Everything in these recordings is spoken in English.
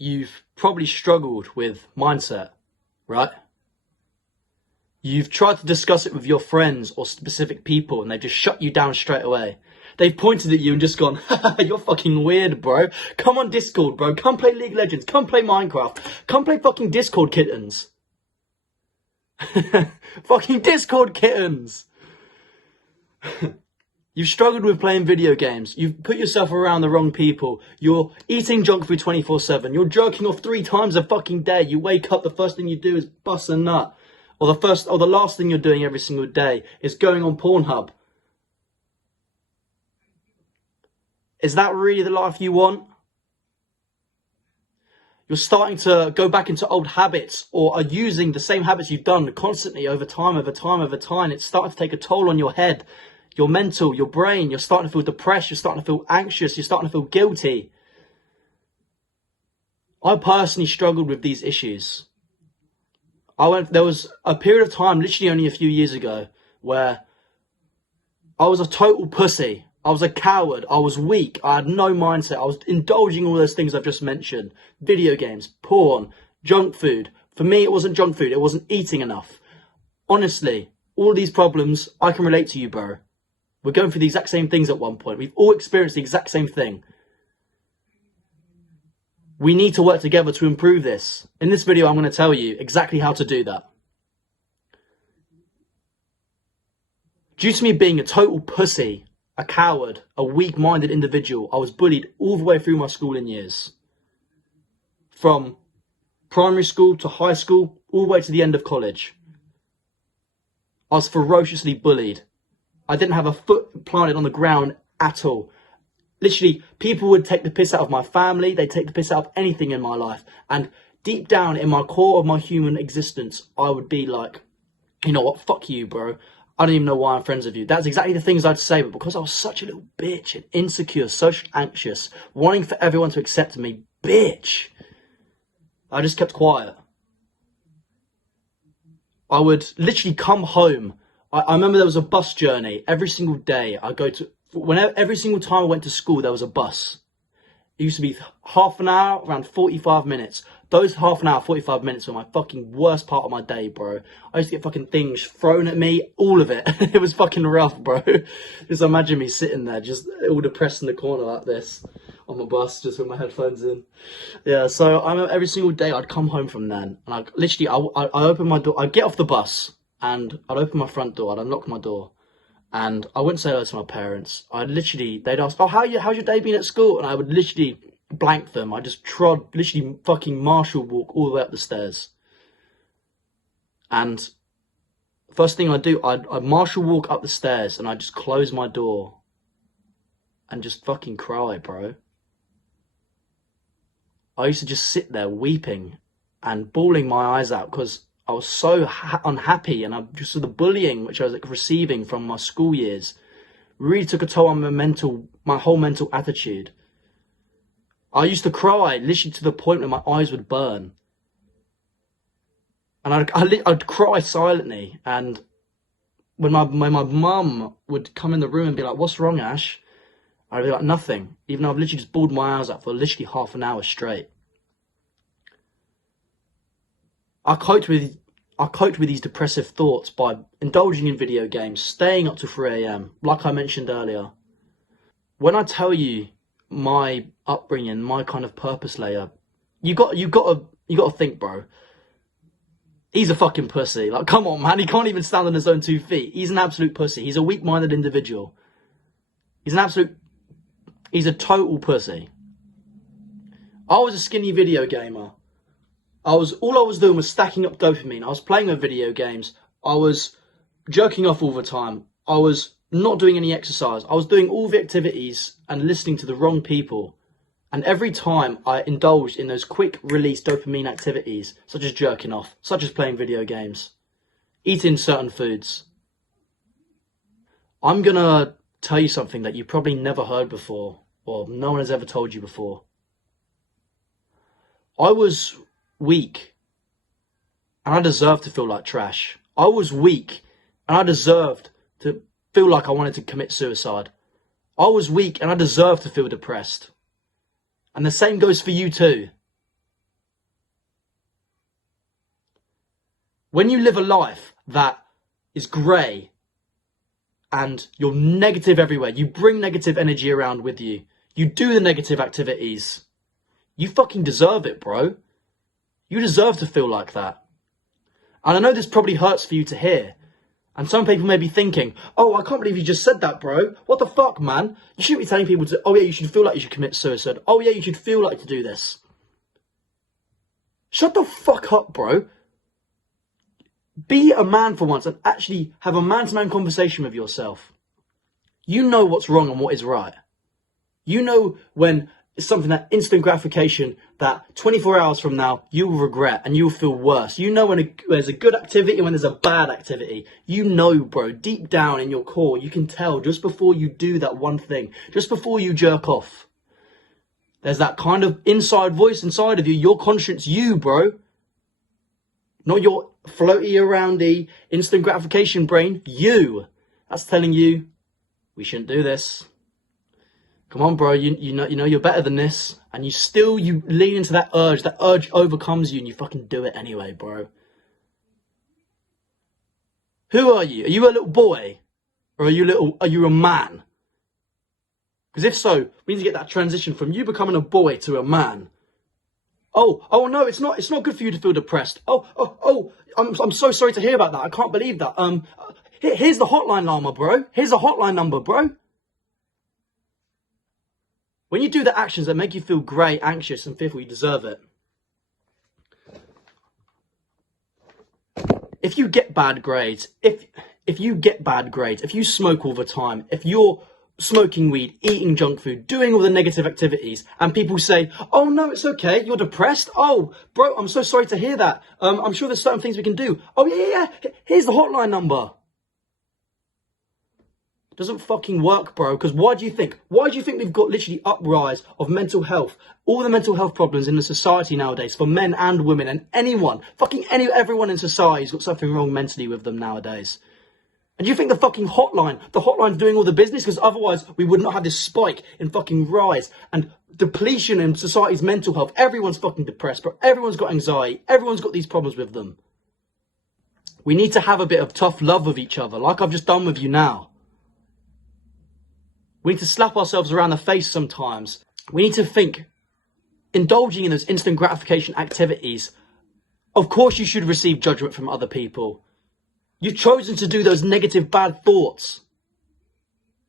you've probably struggled with mindset, right? You've tried to discuss it with your friends or specific people and they've just shut you down straight away. They've pointed at you and just gone, you're fucking weird, bro. Come on Discord, bro. Come play League of Legends. Come play Minecraft. Come play fucking Discord kittens. Fucking Discord kittens. You've struggled with playing video games. You've put yourself around the wrong people. You're eating junk food 24/7. You're jerking off 3 times a fucking day. You wake up, the first thing you do is bust a nut. Or the last thing you're doing every single day is going on Pornhub. Is that really the life you want? You're starting to go back into old habits or are using the same habits you've done constantly over time. It's starting to take a toll on your head, your mental, your brain. You're starting to feel depressed. You're starting to feel anxious. You're starting to feel guilty. I personally struggled with these issues. There was a period of time, literally only a few years ago, where I was a total pussy. I was a coward. I was weak. I had no mindset. I was indulging all those things I've just mentioned. Video games, porn, junk food. For me, it wasn't junk food. It wasn't eating enough. Honestly, all of these problems, I can relate to you, bro. We're going through the exact same things at one point. We've all experienced the exact same thing. We need to work together to improve this. In this video, I'm going to tell you exactly how to do that. Due to me being a total pussy, a coward, a weak-minded individual, I was bullied all the way through my schooling years. From primary school to high school, all the way to the end of college. I was ferociously bullied. I didn't have a foot planted on the ground at all. Literally, people would take the piss out of my family. They'd take the piss out of anything in my life. And deep down in my core of my human existence, I would be like, you know what, fuck you, bro. I don't even know why I'm friends with you. That's exactly the things I'd say. But because I was such a little bitch and insecure, social anxious, wanting for everyone to accept me, bitch, I just kept quiet. I would literally come home. I remember there was a bus journey every single day. Every single time I went to school, there was a bus. It used to be half an hour, around 45 minutes. Those half an hour, 45 minutes were my fucking worst part of my day, bro. I used to get fucking things thrown at me, all of it. It was fucking rough, bro. Just imagine me sitting there, just all depressed in the corner like this, on the bus, just with my headphones in. Yeah, so I remember every single day I'd come home from then, and I open my door, I'd get off the bus, and I'd open my front door, I'd unlock my door. And I wouldn't say hello to my parents. They'd ask, oh, how's your day been at school? And I would literally blank them. I just literally fucking martial walk all the way up the stairs. And first thing I'd do, I'd martial walk up the stairs and I'd just close my door and just fucking cry, bro. I used to just sit there weeping and bawling my eyes out because I was so unhappy, and the bullying which I was receiving from my school years really took a toll on my whole mental attitude. I used to cry literally to the point where my eyes would burn, and I'd cry silently. And when my mum would come in the room and be like, "What's wrong, Ash?" I'd be like, "Nothing," even though I've literally just bawled my eyes out for literally half an hour straight. I coped with these depressive thoughts by indulging in video games, staying up to 3 a.m, like I mentioned earlier. When I tell you my upbringing, my kind of purpose layer, you got to think, bro. He's a fucking pussy. Like, come on, man. He can't even stand on his own 2 feet. He's an absolute pussy. He's a weak-minded individual. He's a total pussy. I was a skinny video gamer. All I was doing was stacking up dopamine. I was playing with video games. I was jerking off all the time. I was not doing any exercise. I was doing all the activities and listening to the wrong people. And every time I indulged in those quick release dopamine activities, such as jerking off, such as playing video games, eating certain foods, I'm gonna tell you something that you probably never heard before, or no one has ever told you before. I was weak, and I deserved to feel like trash. I was weak, and I deserved to feel like I wanted to commit suicide. I was weak, and I deserved to feel depressed. And the same goes for you too. When you live a life that is grey and you're negative everywhere, you bring negative energy around with you, you do the negative activities, you fucking deserve it, bro. You deserve to feel like that. And I know this probably hurts for you to hear. And some people may be thinking, oh, I can't believe you just said that, bro. What the fuck, man? You shouldn't be telling people to, oh yeah, you should feel like you should commit suicide. Oh yeah, you should feel like to do this. Shut the fuck up, bro. Be a man for once and actually have a man-to-man conversation with yourself. You know what's wrong and what is right. You know when it's something that instant gratification that 24 hours from now you will regret and you will feel worse. You know when there's a good activity and when there's a bad activity. You know, bro, deep down in your core, you can tell just before you do that one thing, just before you jerk off. There's that kind of inside voice inside of you, your conscience, you, bro. Not your floaty aroundy instant gratification brain, you. That's telling you, we shouldn't do this. Come on, bro, you know you're better than this. And you lean into that urge overcomes you and you fucking do it anyway, bro. Who are you? Are you a little boy? Or are you a man? Because if so, we need to get that transition from you becoming a boy to a man. Oh no, it's not good for you to feel depressed. I'm so sorry to hear about that. I can't believe that. Here's the hotline llama, bro. Here's the hotline number, bro. When you do the actions that make you feel grey, anxious and fearful, you deserve it. If you get bad grades, if you smoke all the time, if you're smoking weed, eating junk food, doing all the negative activities, and people say, oh no, it's okay, you're depressed? Oh, bro, I'm so sorry to hear that. I'm sure there's certain things we can do. Oh yeah, here's the hotline number. Doesn't fucking work, bro, because why do you think we've got literally uprise of mental health, all the mental health problems in the society nowadays for men and women and everyone in society's got something wrong mentally with them nowadays. And do you think the hotline's doing all the business? Because otherwise we would not have this spike in fucking rise and depletion in society's mental health. Everyone's fucking depressed, bro. Everyone's got anxiety. Everyone's got these problems with them. We need to have a bit of tough love with each other, like I've just done with you now. We need to slap ourselves around the face sometimes. We need to think, indulging in those instant gratification activities, of course you should receive judgment from other people. You've chosen to do those negative, bad thoughts.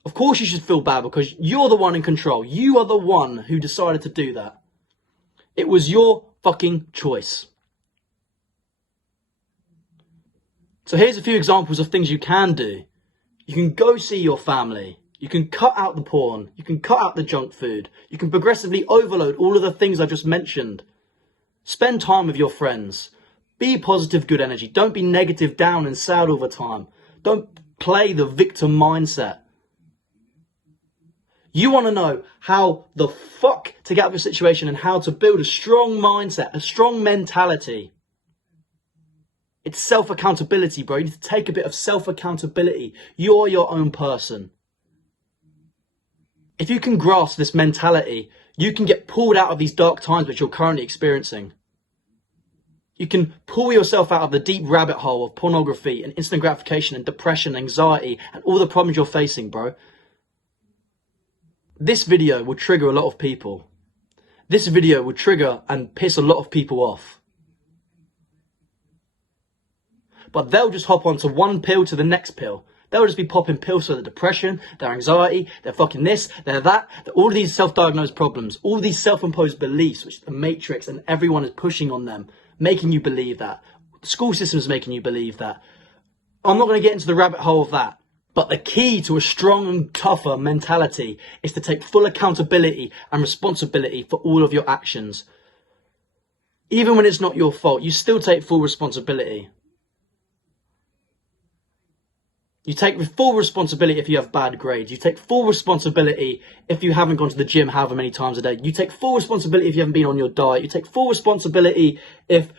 Of course you should feel bad because you're the one in control. You are the one who decided to do that. It was your fucking choice. So here's a few examples of things you can do. You can go see your family. You can cut out the porn. You can cut out the junk food. You can progressively overload all of the things I've just mentioned. Spend time with your friends. Be positive, good energy. Don't be negative, down and sad all the time. Don't play the victim mindset. You want to know how the fuck to get out of a situation and how to build a strong mindset, a strong mentality. It's self-accountability, bro. You need to take a bit of self-accountability. You're your own person. If you can grasp this mentality, you can get pulled out of these dark times which you're currently experiencing. You can pull yourself out of the deep rabbit hole of pornography and instant gratification and depression, anxiety, and all the problems you're facing, bro. This video will trigger a lot of people. This video will trigger and piss a lot of people off. But they'll just hop onto one pill to the next pill. They'll just be popping pills for their depression, their anxiety, their fucking this, their that, all of these self-diagnosed problems, all these self-imposed beliefs which the Matrix and everyone is pushing on them, making you believe that. The school system is making you believe that. I'm not going to get into the rabbit hole of that. But the key to a strong and tougher mentality is to take full accountability and responsibility for all of your actions. Even when it's not your fault, you still take full responsibility. You take full responsibility if you have bad grades. You take full responsibility if you haven't gone to the gym however many times a day. You take full responsibility if you haven't been on your diet. You take full responsibility if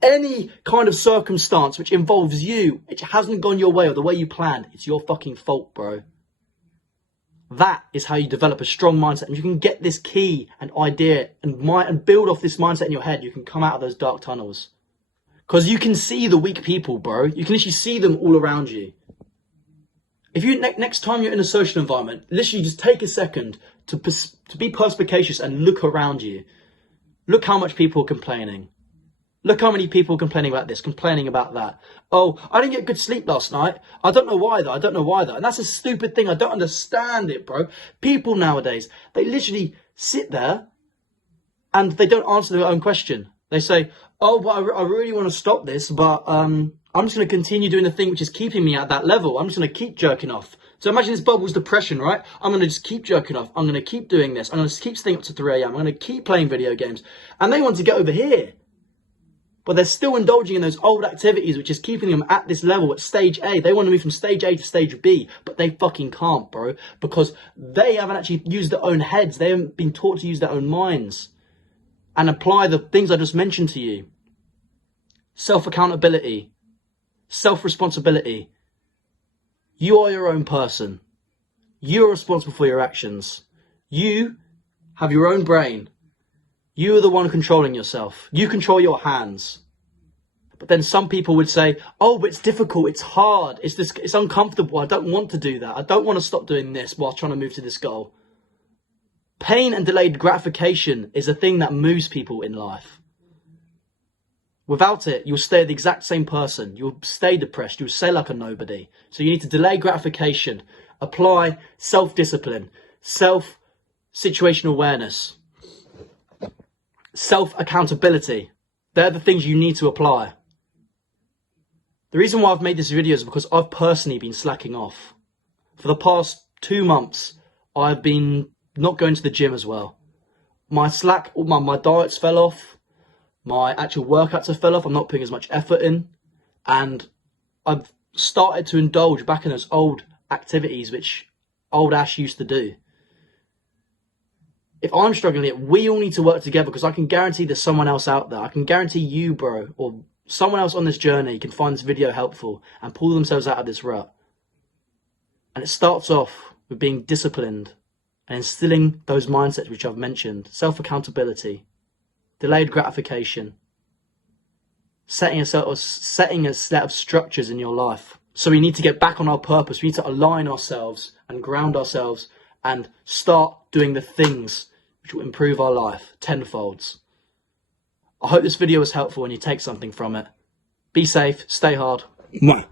any kind of circumstance which involves you, which hasn't gone your way or the way you planned, it's your fucking fault, bro. That is how you develop a strong mindset. And you can get this key and idea and build off this mindset in your head. You can come out of those dark tunnels. Because you can see the weak people, bro. You can literally see them all around you. If you next time you're in a social environment, literally just take a second to be perspicacious and look around you. Look how much people are complaining. Look how many people are complaining about this, complaining about that. Oh, I didn't get good sleep last night. I don't know why though. I don't know why though. And that's a stupid thing. I don't understand it, bro. People nowadays, they literally sit there and they don't answer their own question. They say, oh, but I really want to stop this, but I'm just going to continue doing the thing which is keeping me at that level. I'm just going to keep jerking off. So imagine this bubble's depression, right? I'm going to just keep jerking off. I'm going to keep doing this. I'm going to keep staying up to 3 a.m. I'm going to keep playing video games. And they want to get over here. But they're still indulging in those old activities, which is keeping them at this level, at stage A. They want to move from stage A to stage B, but they fucking can't, bro. Because they haven't actually used their own heads. They haven't been taught to use their own minds and apply the things I just mentioned to you. Self-accountability. Self-responsibility. You are your own person. You are responsible for your actions. You have your own brain. You are the one controlling yourself. You control your hands. But then some people would say, oh, but it's difficult, it's hard, it's uncomfortable, I don't want to do that. I don't want to stop doing this while trying to move to this goal. Pain and delayed gratification is a thing that moves people in life. Without it, you'll stay the exact same person. You'll stay depressed. You'll stay like a nobody. So you need to delay gratification, apply self-discipline, self-situational awareness, self-accountability. They're the things you need to apply. The reason why I've made this video is because I've personally been slacking off. For the past 2 months, I've been not going to the gym as well. My diets fell off. My actual workouts have fell off. I'm not putting as much effort in. And I've started to indulge back in those old activities which old Ash used to do. If I'm struggling, we all need to work together, because I can guarantee there's someone else out there. I can guarantee you, bro, or someone else on this journey can find this video helpful and pull themselves out of this rut. And it starts off with being disciplined and instilling those mindsets which I've mentioned. Self-accountability, delayed gratification, setting a set of structures in your life. So we need to get back on our purpose. We need to align ourselves and ground ourselves and start doing the things which will improve our life tenfolds. I hope this video was helpful and you take something from it. Be safe, stay hard. Mwah.